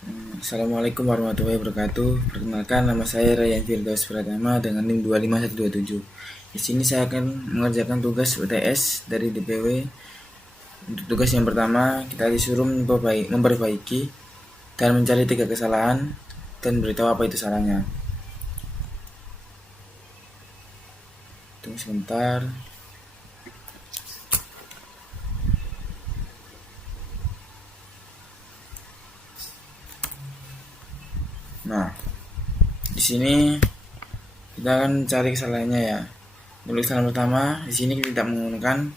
Assalamualaikum warahmatullahi wabarakatuh. Perkenalkan, nama saya Ryan Firdaus Pratama dengan NIM 25127. Di sini saya akan mengerjakan tugas UTS dari DPW. Untuk tugas yang pertama, kita disuruh memperbaiki dan mencari 3 kesalahan dan beritahu apa itu salahnya. Tunggu sebentar. Nah, di sini kita akan cari kesalahannya ya. Untuk kesalahan pertama, di sini kita tidak menggunakan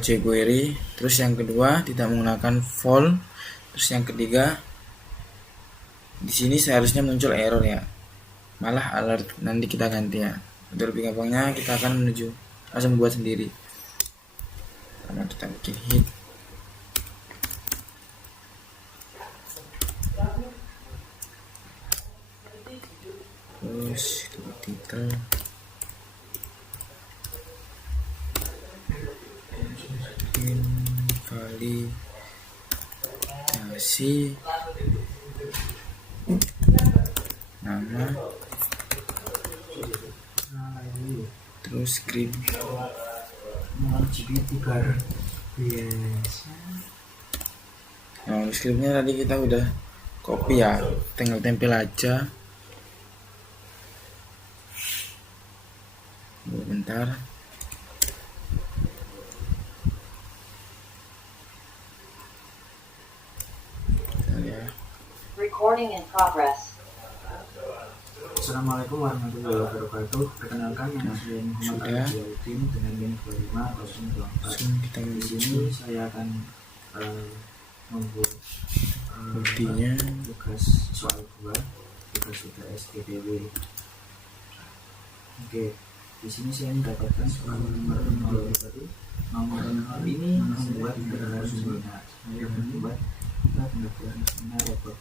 jQuery. Terus yang kedua, tidak menggunakan for. Terus yang ketiga, di sini seharusnya muncul error ya, malah alert. Nanti kita ganti ya. Untuk lebih gampangnya kita akan langsung membuat sendiri. Pertama kita bikin hit. Terus klik title. Validasi nama, terus script. Nah, scriptnya tadi kita udah copy ya, tinggal tempel aja. Bentar. Ya. Recording in progress. Assalamualaikum warahmatullahi wabarakatuh. Perkenalkan, nama saya Muhammad Al-Jawudin dengan NIM 25024. Kita Di sini saya akan membuat buktinya tugas soal 2, tugas UTS DPW. Oke, di sini saya mendapatkan soal nomor 0 tadi. Nomor 0 ini membuat seminar. Saya membuat seminar report.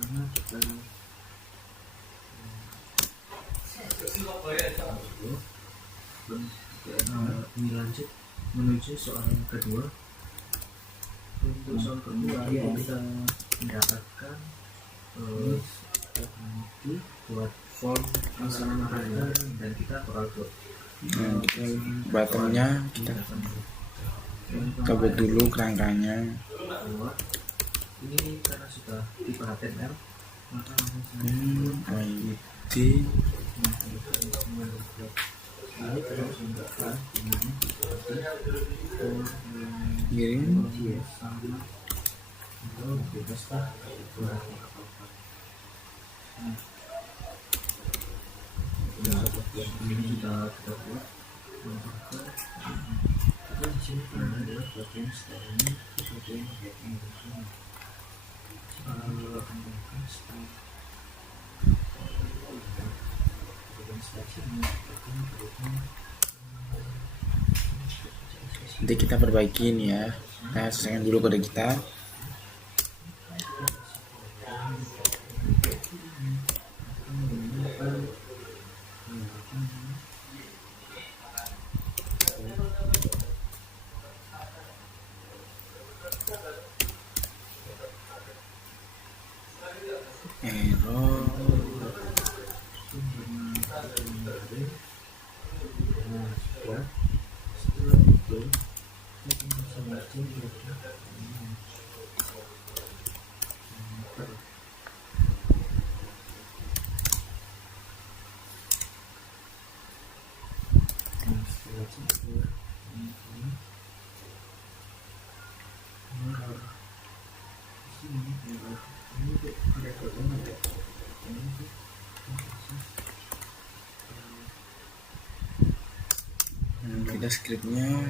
Pertama kita ini lanjut menuju soal kedua. Untuk soal kedua kita mendapatkan nanti buat form masalah dan kita perlu buttonnya kita buat dulu kerangkanya. Ini karena sudah tipe HTML, maka ID kirim. Ini sudah kita buat. Kita di sini adalah bagian stylenya sesuatu yang Nanti kita perbaiki ini ya. Kita selesaikan dulu kode kita. Error. Kita scriptnya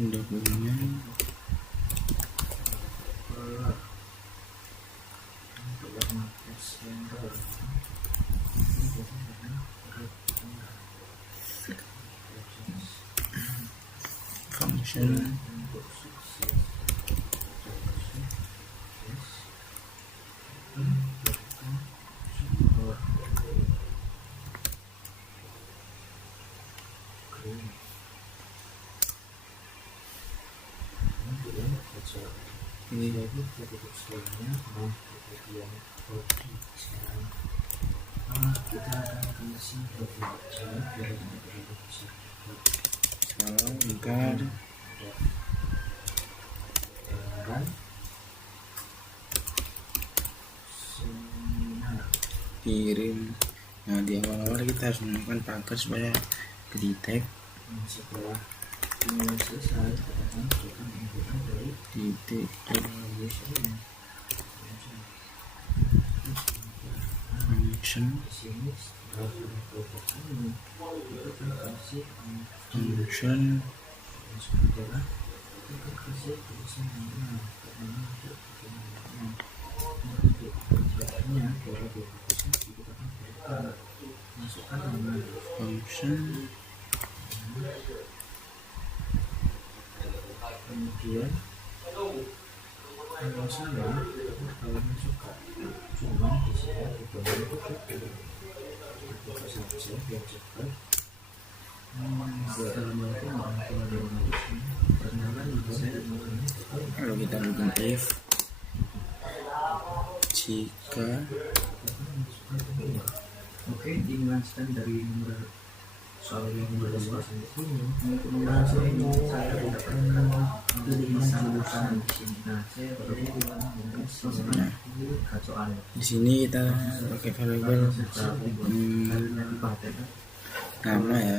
dokumennya function ini salah lingkar kirim. Nah, di awal-awal kita harus menggunakan pagar supaya kedetek. Setelah ini selesai, katakan dari Titik function di sini setelah melakukan ini kita kasih function adalah kita kasih tulisan yang karena untuk tujuannya adalah kita akan masukkan nama function kemudian kalau saya kalau suka cuma di sini kita buka saja biar cepat. Dalam arti orang tua dari sini perkenalan saya kalau kita bikin if jika oke dilanjutkan dari nomor soal yang nomor 2 untuk membahas ini saya mendapatkan tulisan di sini. Nah, saya baru kacauan. di sini kita pakai variabel nama ya.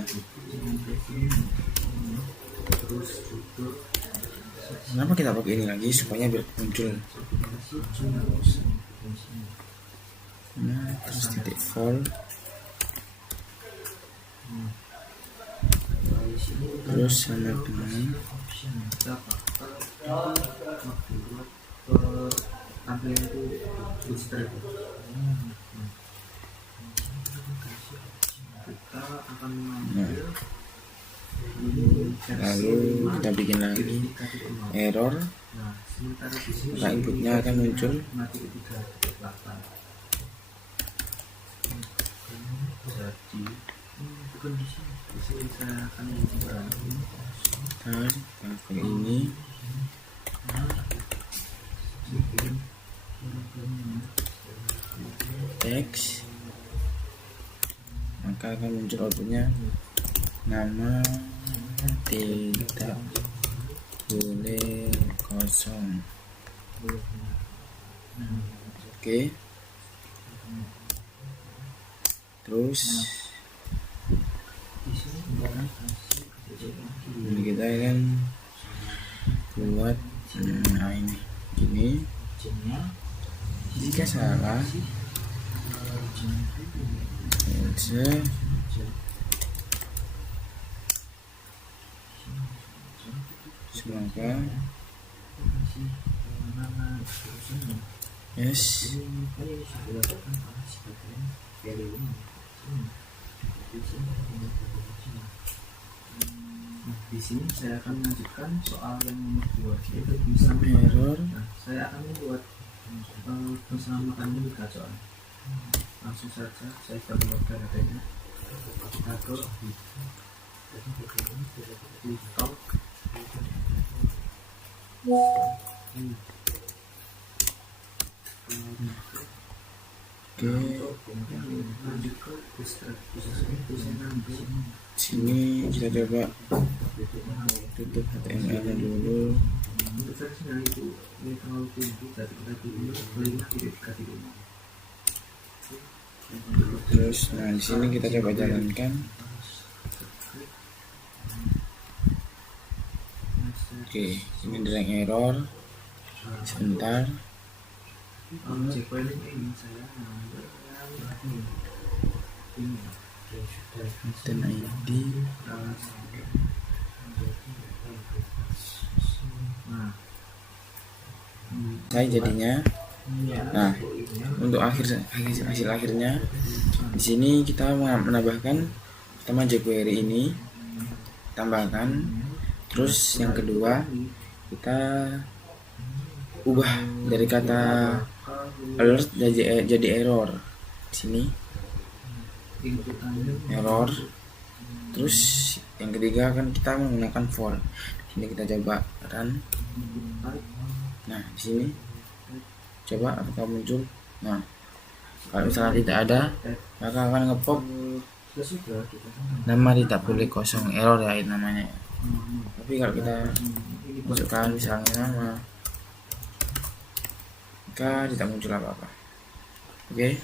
Terus itu Kenapa kita pakai ini lagi supaya biar muncul. Nah, terus titik for terus sama dengan tampilan itu bootstrap. Kita akan mengambil lalu kita bikin lagi error. Nah, sementara di sini Maka inputnya akan muncul mati 3.8. Jadi bukan di sini saya akan mencoba dan pakai ini teks, maka akan muncul outputnya nama tidak boleh kosong. Oke. Terus ini kita akan buat ini gini. Jika salah else semoga yes. Di sini saya akan melanjutkan soal yang nomor 2 yaitu bisa error. Nah, saya akan membuat bersamakan ini kacauan. Langsung saja saya akan membuat datanya. Kita ke talk. Sini kita coba tutup HTML nya dulu. Terus nah di sini kita coba jalankan. Oke, ini drag error. Sebentar. Dan ID saya jadinya. Nah, untuk hasil akhirnya di sini kita menambahkan pertama jQuery ini tambahkan, Terus yang kedua kita ubah dari kata alert jadi error. Di sini error. Terus yang ketiga kan kita menggunakan for. Di sini kita coba run. Nah, di sini coba apakah muncul. Nah, kalau misalnya tidak ada, maka akan ngepop nama tidak boleh kosong, error ya namanya. Tapi kalau kita masukkan misalnya nama, maka tidak muncul apa-apa. Oke.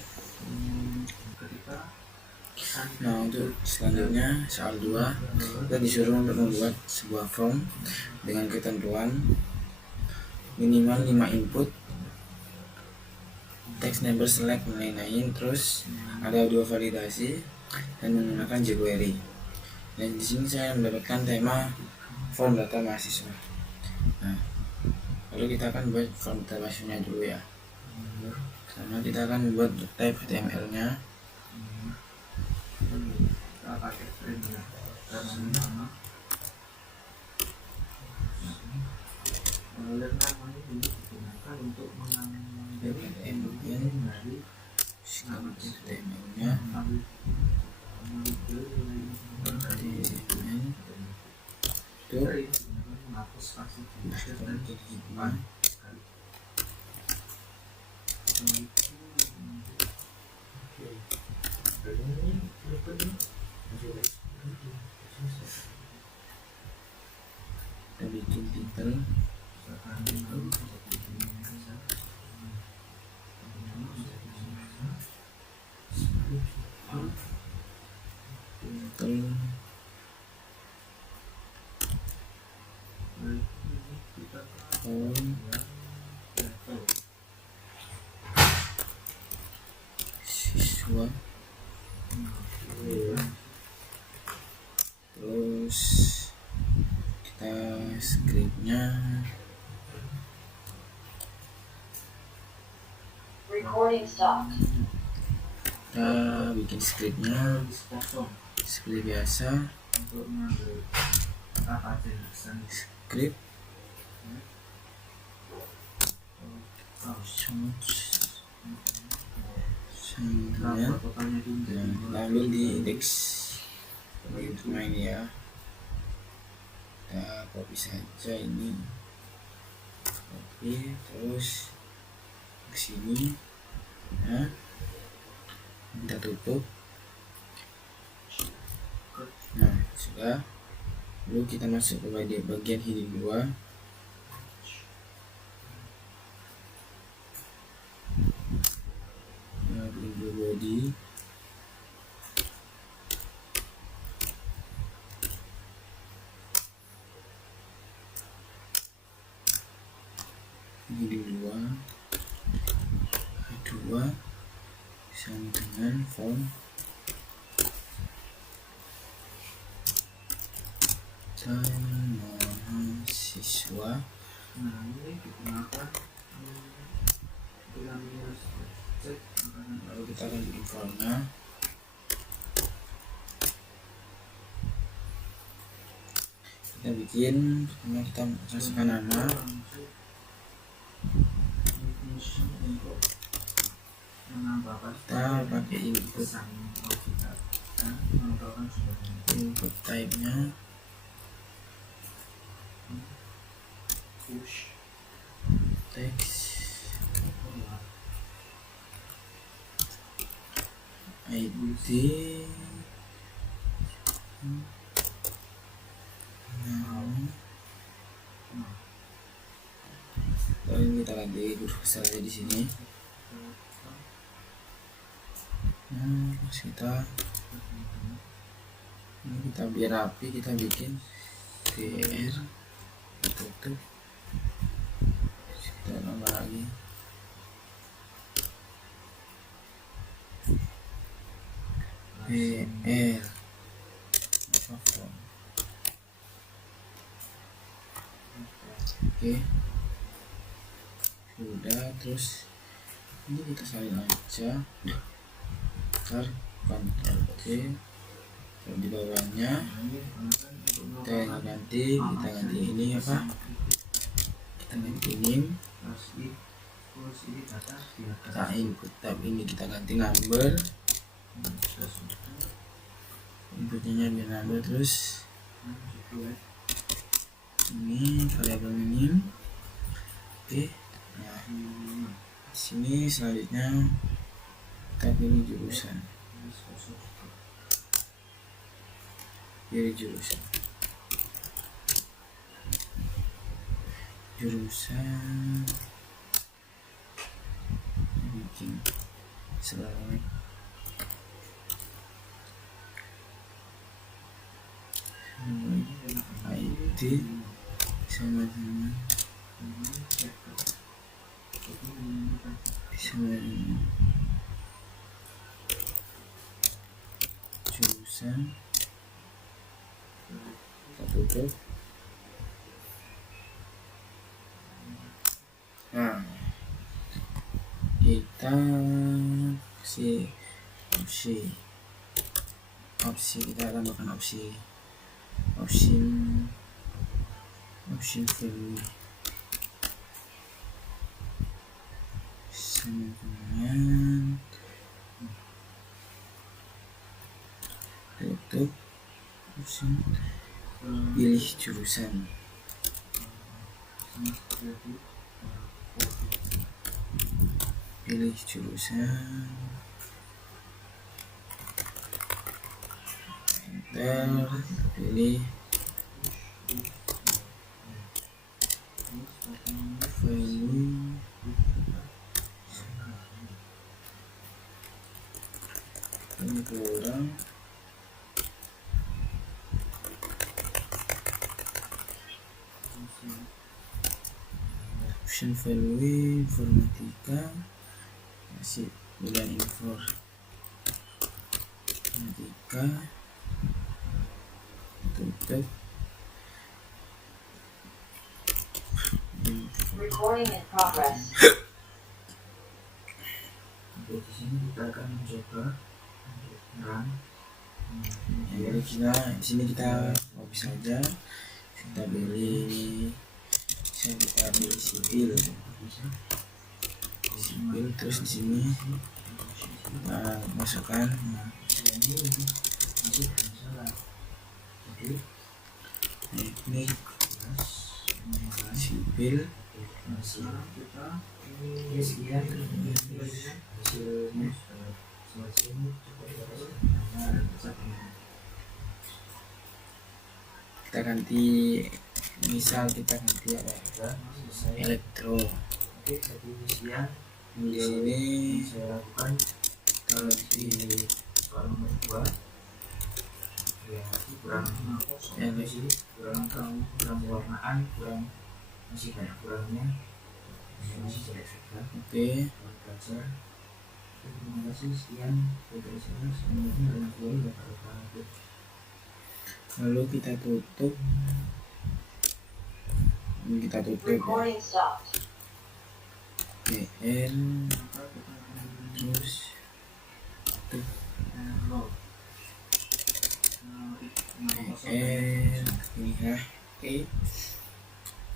Nah, untuk selanjutnya soal 2, kita disuruh untuk membuat sebuah form dengan ketentuan minimal 5 input, text number select lain-lain, terus ada 2 validasi dan menggunakan jQuery. Dan di sini saya mendapatkan tema form data mahasiswa. Nah, lalu kita akan buat form data mahasiswanya dulu ya. Pertama kita akan membuat type HTML-nya. Kita pakai frame ya, karena nama namanya ini digunakan untuk mengambil HTML-nya dari HTML-nya itu menghapus spasi dan kehidupan. Kita bikin title form siswa, terus kita scriptnya Recording stopped. kita bikin scriptnya script biasa, untuk mengambil apa aja script kemudian totalnya itu kita ambil di index itu main ya. Kita copy saja ini, copy terus ke sini. Nah, kita tutup. Nah, sudah. Lalu kita masuk ke bagian heading 2. Nah, heading 2 body. Heading 2 sama dengan form mahasiswa. Nah, ini digunakan dengan minus cek. Lalu kita akan bikin formnya. Kita bikin, pertama kita masukkan nama. Kita pakai input type-nya push text ID lalu kita ganti huruf besar aja di sini. Nah, terus kita biar rapi, kita bikin tr tutup, kita tambah lagi pr phone. Oke, sudah. Terus ini kita salin aja, ntar Ctrl C, Kalau di bawahnya kita ganti ini apa, kita ganti nim, kita input tab ini kita ganti number, inputnya di number, terus ini variabel nim. Oke, nah sini selanjutnya tab ini jurusan, pilih jurusan bikin select ID sama dengan jurusan, kita tutup. Nah, kita kasih opsi, kita tambahkan opsi value sama dengan tutup, pilih jurusan, enter, pilih value ini kurang, option value informatika, masih bulan informatika, tutup. Recording in progress. Oke, di sini kita akan mencoba run. Jadi di sini kita copy saja, kita pilih sipil, terus di sini kita masukkan ini sipil, kita ganti, misal kita ganti apa ya, elektro. Oke, jadi sekian Di sini saya lakukan. kalau di Soal nomor 2 ya, kurang warnaan, masih banyak kurangnya, masih jelek juga. oke, Belajar. Terima kasih, sekian dari saya. Semoga bermanfaat bagi lalu kita tutup, ini kita tutup ya. Recording stopped. BL terus BL ini ya. Oke,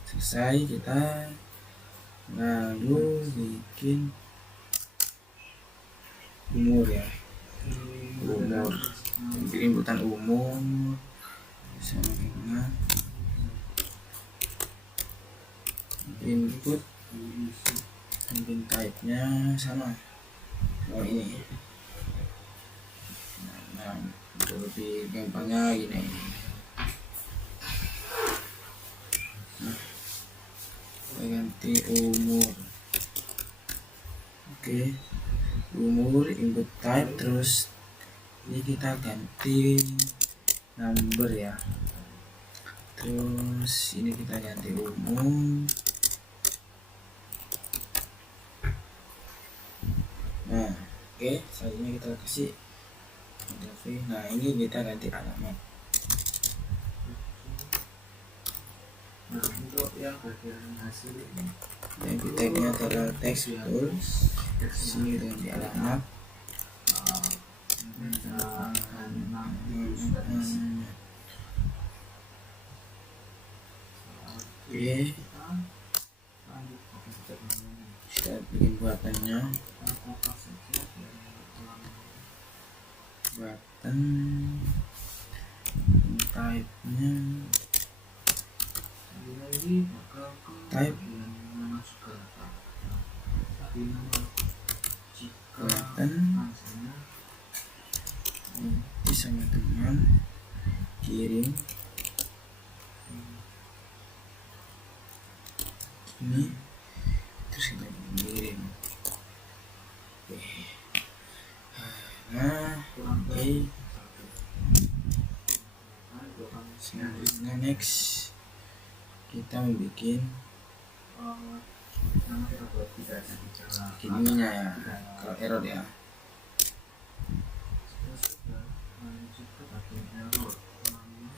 selesai, kita lalu bikin umur ya, bikin inputan umur sama dengan input type-nya sama ini. Nah, untuk lebih gampangnya gini, kita ganti umur. Oke, umur input type, terus ini kita ganti number ya, terus ini kita ganti umur. Nah, oke, selanjutnya kita kasih grafik. Nah, ini kita ganti alamat. Nah, untuk yang bagian hasil ini, Yang tagnya adalah teks, betul. Sini kita ganti alamat. Hmm, oke, kita lanjut ke step namanya. kita bikin buatannya. Kita buka saja dari halaman Button type-nya saya ini bakal ke Type. bagian masuk ke data. Tapi nomor jika button hasilnya nanti sama dengan kirim ini, terus kita kirim. Oke. Nah, kurang oke. dari satu. Selanjutnya next kita membuat Nama kita buat tidak ada bicara ininya ya, kalau error ya. kita sudah lanjut ke bagian error nama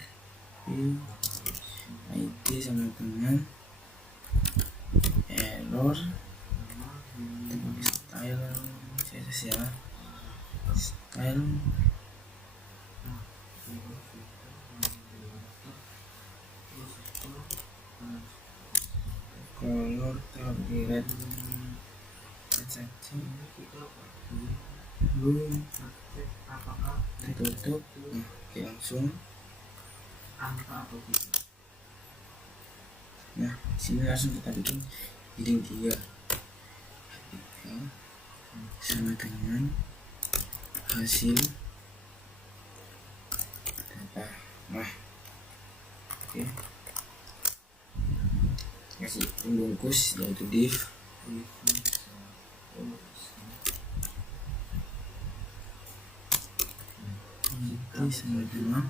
IT sama dengan error, nama kita pakai style CSS ya, style color target saja belum apakah ditutup. Nah, oke, langsung. angka atau tidak. Nah, sini langsung kita bikin heading 3 sama dengan hasil data. Nah, oke, kasih pembungkus yaitu div itu sama dengan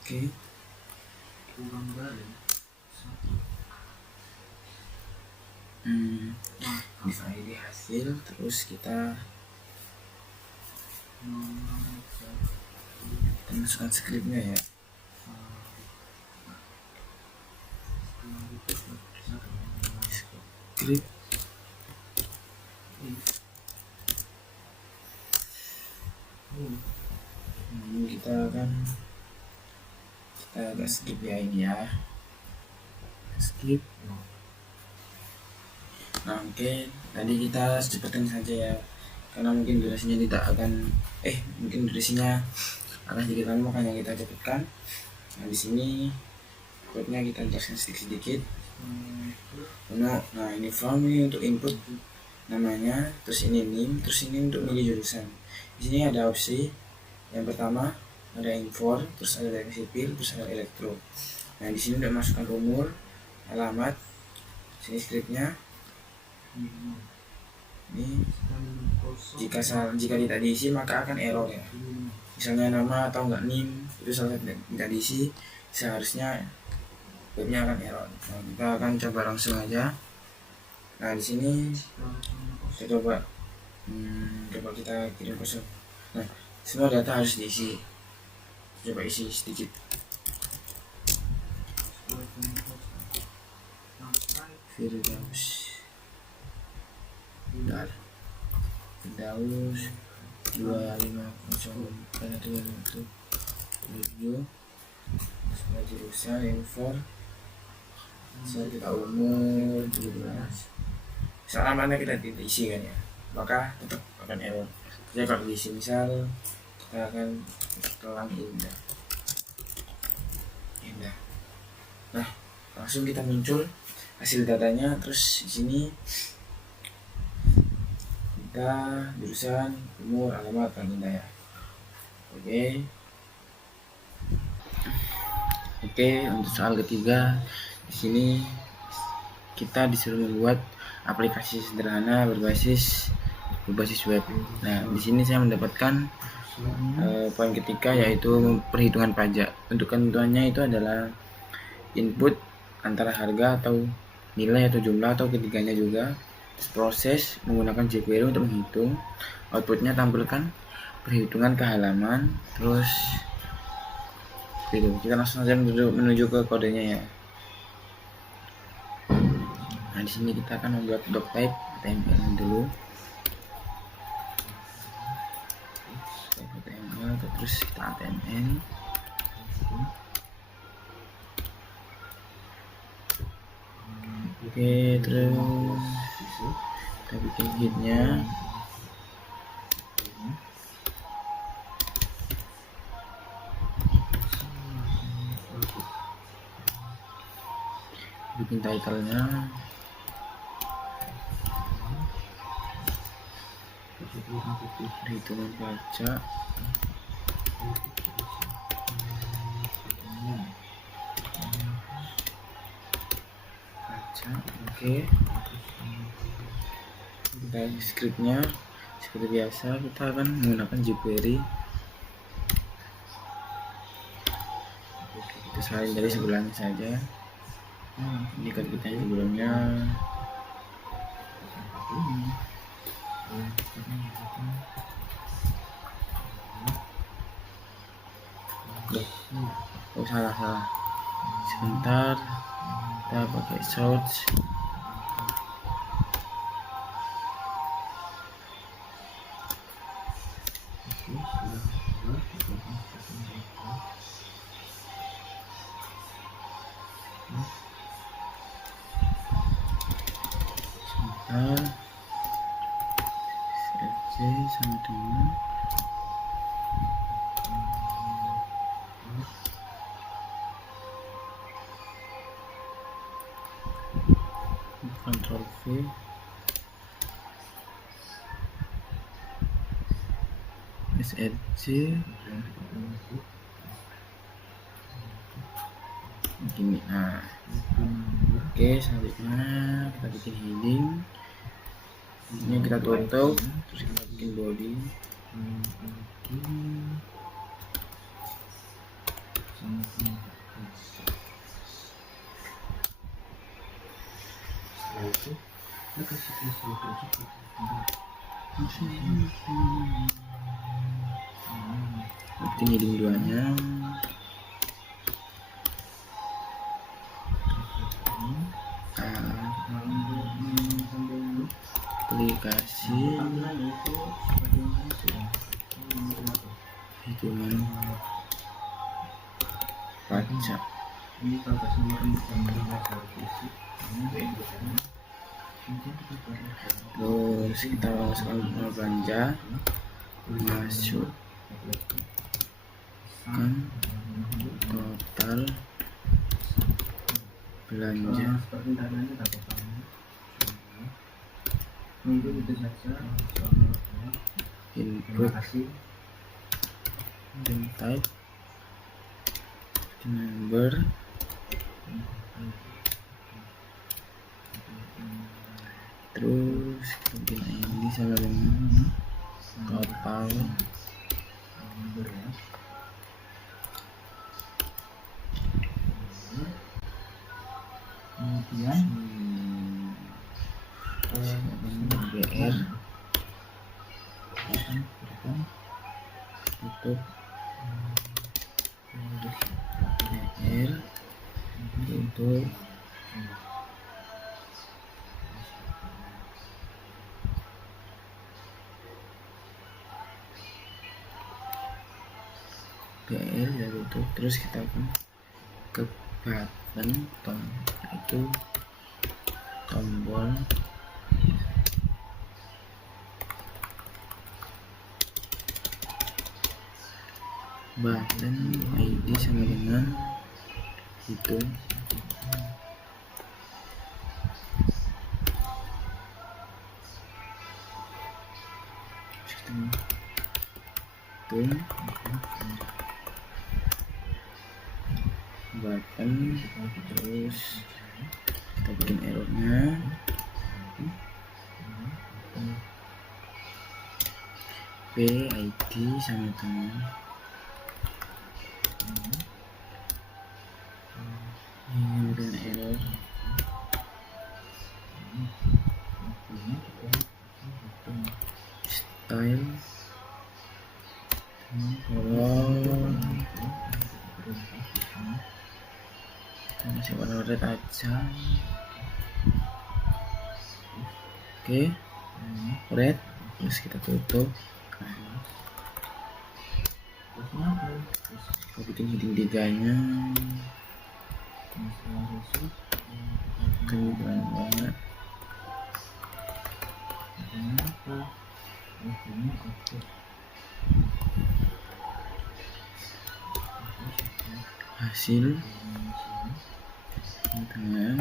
oke. Kurang dari satu. Div ID hasil, terus kita masukkan scriptnya ya. Script kita agak skip ya ini ya, skip. Nah, oke, tadi kita cepatkan saja ya, karena mungkin durasinya mungkin durasinya akan sedikit lama, makanya kita cepatkan. Nah, di sini kodenya kita jelaskan sedikit. Nah, ini from, ini untuk input namanya, terus ini name, terus ini untuk milih jurusan. Di sini ada opsi yang pertama ada infor, terus ada teknik sipil, terus ada elektro. Nah, di sini udah masukkan umur, alamat, sini scriptnya. Ini jika tidak diisi maka akan error ya. Misalnya nama atau enggak nim itu salah satu tidak diisi, seharusnya webnya akan error. Nah, kita akan coba langsung aja. Nah, di sini kita coba kita kirim kosong. Nah, semua data harus diisi. Coba isi sedikit. Firdaus Firdaus 2504 semua jurusan info, saya kita umur 17. Alamatnya kita tidak isi kan ya, maka tetap akan error. Jadi kalau diisi misal kita akan telang indah. Nah, langsung kita muncul hasil datanya. Terus di sini kita jurusan, umur, alamat, dan indah ya. Oke, untuk soal ketiga di sini kita disuruh membuat aplikasi sederhana berbasis web. Nah, di sini saya mendapatkan poin ketiga yaitu perhitungan pajak. Untuk ketentuannya itu adalah input antara harga atau nilai atau jumlah atau ketiganya juga. Terus proses menggunakan jQuery untuk menghitung. Outputnya tampilkan perhitungan ke halaman. Terus gitu. Kita langsung saja menuju ke kodenya ya. Nah, di sini kita akan membuat doctype HTML dulu. terus kita HTML. Oke, terus kita bikin headnya. Bikin title-nya. Perhitungan baca. Oke. Kita scriptnya seperti biasa, kita akan menggunakan jQuery. Kita salin dari sebelahnya saja. Ini kan kita yang sebelumnya. Oh, salah. Sebentar, kita pakai search. CLC sama dengan Ctrl V. SRC gini. Nah, oke, selanjutnya kita bikin heading. Ini kita tutup, terus kita bikin body. Bikin heading 2-nya. Aplikasi hitungan baca. Terus kita masukkan belanja, masukkan total belanja. Input dan type number, terus bikin ID sama dengan total kemudian BR tutup BR tutup BR ya tutup. Terus kita akan ke button itu tombol button ID sama dengan itu. Sistem itu button, terus kita bikin errornya. ID sama dengan ini dengan error. Style kolom kita masih warna red aja. Oke, red, terus kita tutup. Kita bikin heading 3-nya. Keren banget. Hasil tangan.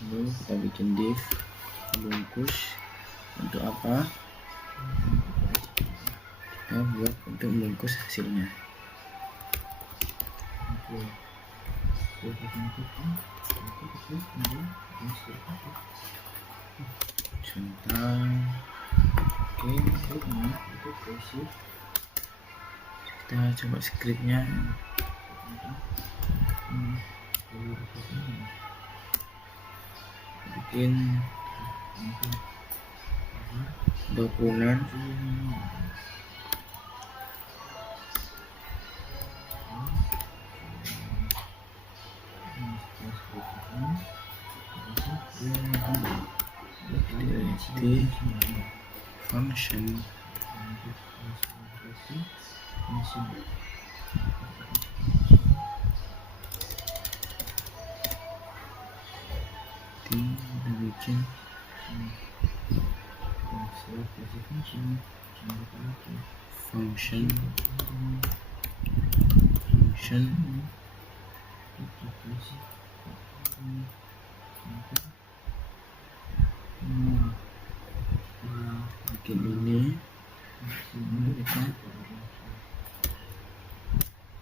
Lalu kita bikin div bungkus. Untuk apa? Kita buat untuk bungkus hasilnya. Contoh. Oke, kita coba scriptnya. Bikin dokumen di function kita bikin function bikin ini, kita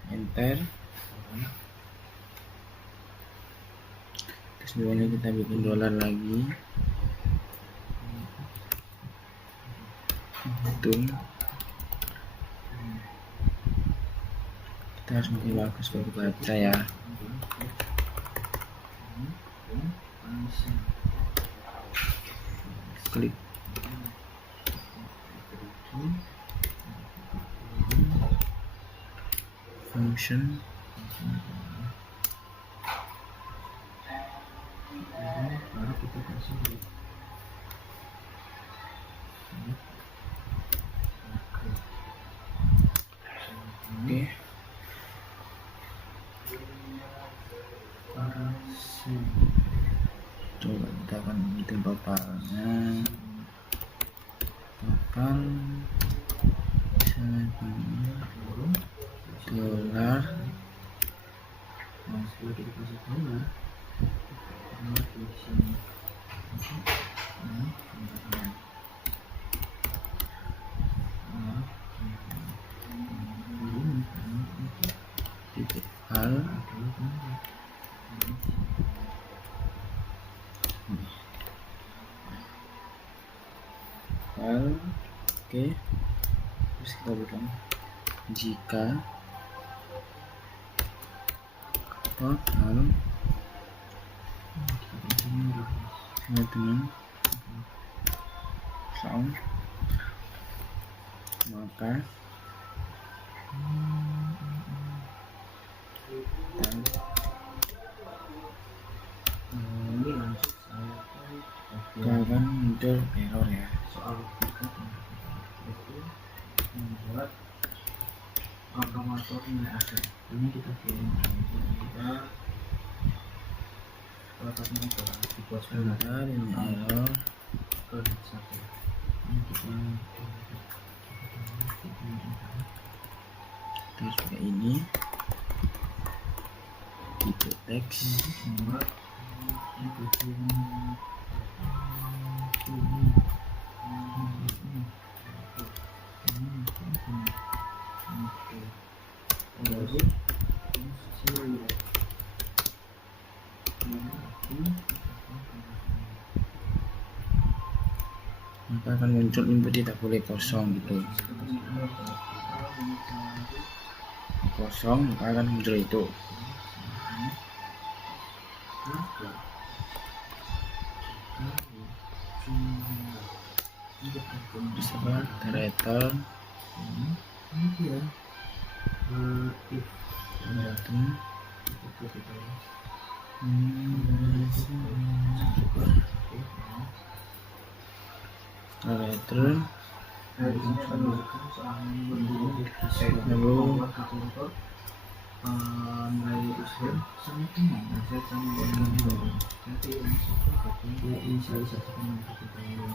enter, terus bawahnya kita bikin dolar lagi, hitung. Kita harus bikin bagus baru baca ya. Klik function oke. Coba kita akan hitung totalnya. Total dolar titik hal oke. Terus kita berikan jika total teman-teman sound maka akan muncul error ya. Soal itu membuat otomatis nilai akhir ini kita kirim kita letaknya ke dibuat Sebentar ini error. ke satu ini kita Terus pakai ini tipe teks membuat maka akan muncul input tidak boleh kosong gitu. Kosong maka akan muncul itu. Terus apa? Return return di sini akan memberikan soal menunggu Lalu membuat kalkulator nilai usia sama teman. Nah, saya akan membuat nanti masuk ke kartu ya inisialisasi teman kita yang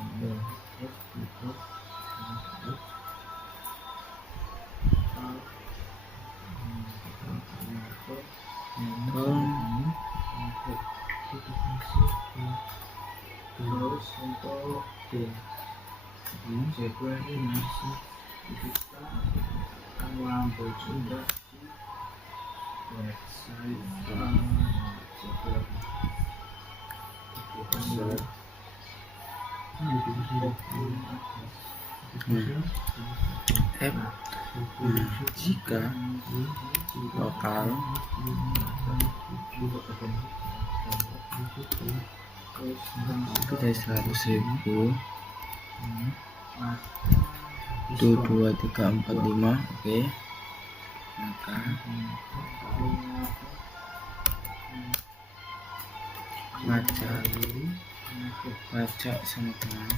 terus terus untuk saya ini masih kita akan lampu sudah di website jika total itu dari 100.000 itu 2345, oke, maka pajak sama dengan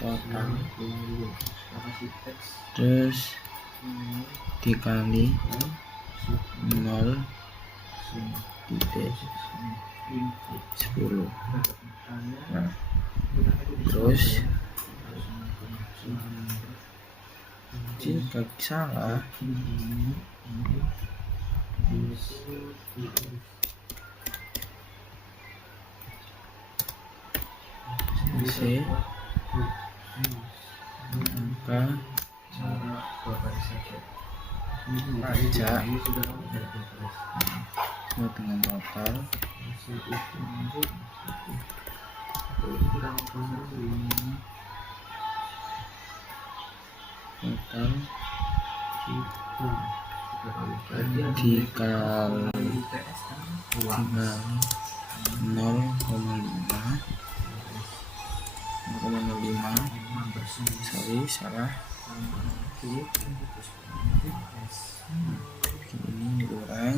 total terus dikali 0,10. Nah, terus jika salah C maka pajak sama dengan total dikali 0,5 sorry salah ini dikurang.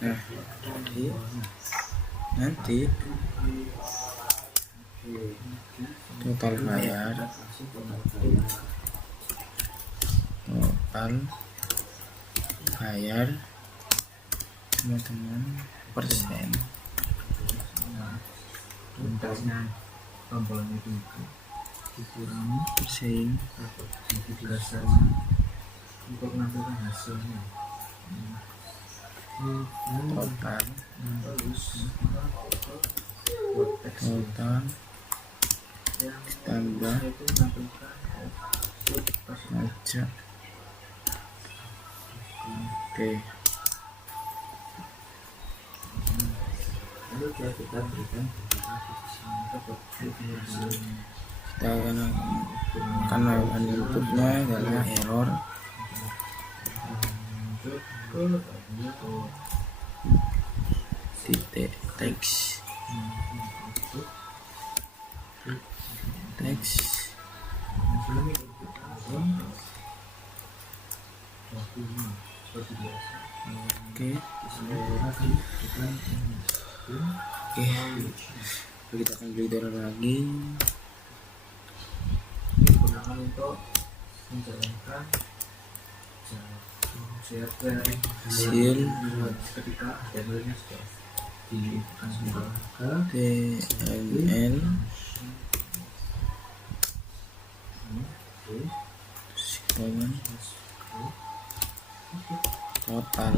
Nah, nanti total bayar teman-teman persen tuntasnya tombolnya itu dikurangi persen untuk menampilkan hasilnya total tambah pajak. Oke, lalu kita berikan kita akan melakukan inputnya adalah error titik teks oke, kita akan beli error lagi digunakan untuk menjalankan hasil ketika tabelnya sudah dimasukkan ke TML sekian total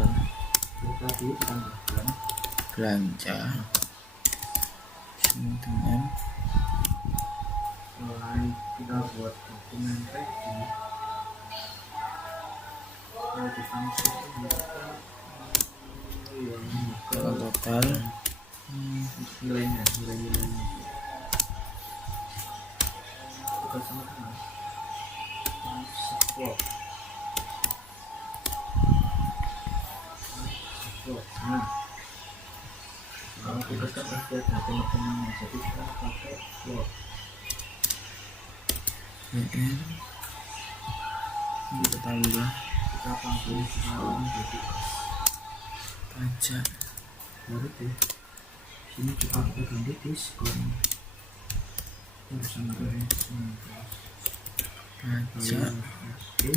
tadi ditambahkan belanja sama dengan selain kita buat dokumen tadi di function total nilainya kita sama support. Nah, kalau kita kan lihat teman-teman, jadi kita pakai float. kita tambah Kita panggil sekarang jadi pajak baru deh. Sini juga kita ganti diskon. sampai pajak oke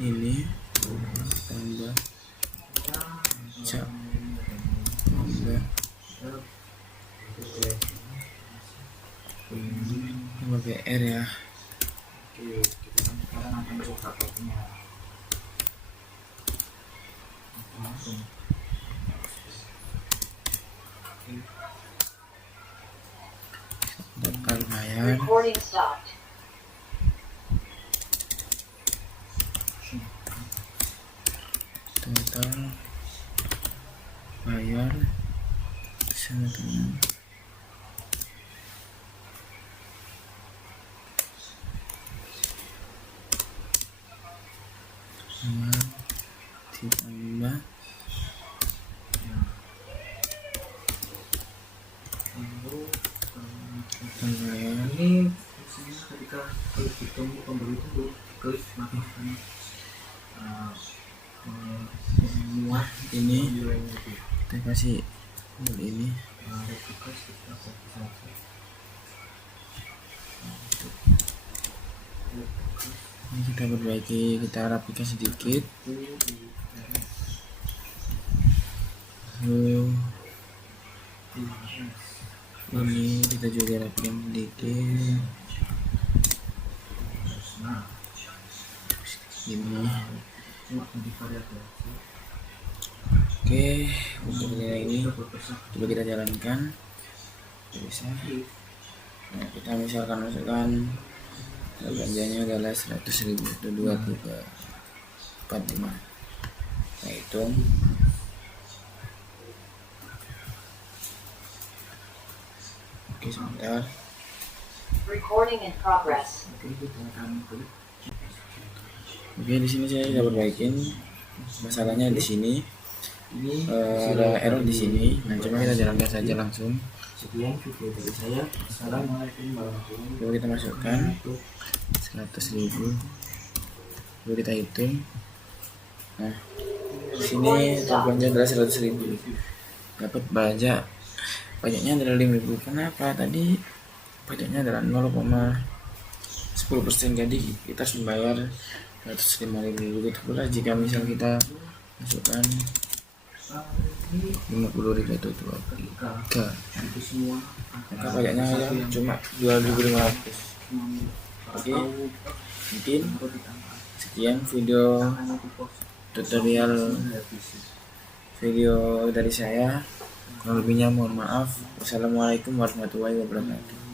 ini tambah pajak tambah PR ya. Oke, kita kan sekarang akan buka kartunya. Langsung. Total bayar Recording stopped. total bayar sama dengan ditambah Lalu total bayar ini fungsinya ketika klik ditunggu pembeli itu klik melakukan memuat ini nilainya itu. kita kasih ini Tugas kita copy saja. ini kita perbaiki, kita rapikan sedikit. Lalu ini kita juga rapikan sedikit. Nah, Ini cuma di variabel. oke, untuk nilai ini coba kita jalankan. Bisa. Nah, kita misalkan masukkan belanjanya adalah 100.000 itu 2, 3, 4, 5. Kita hitung. Oke, sebentar. Recording in progress. Oke, kita akan klik. Oke, di sini saya sudah perbaikin. Masalahnya di sini Ini ada error di sini. Nah, coba kita jalankan saja langsung. sekian video dari saya. Assalamualaikum warahmatullahi Coba kita masukkan wabarakatuh. 100.000. Coba kita hitung. Nah, di sini total belanja adalah 100.000. Dapat pajaknya adalah 5.000. Kenapa? Tadi pajaknya adalah 0,10%, jadi kita harus membayar 105.000. Begitu pula jika misal kita masukkan 50.000 itu 23, Itu semua maka pajaknya hanya cuma 2.500. Oke, mungkin sekian video tutorial video dari saya. Kurang lebihnya mohon maaf. Wassalamualaikum warahmatullahi wabarakatuh.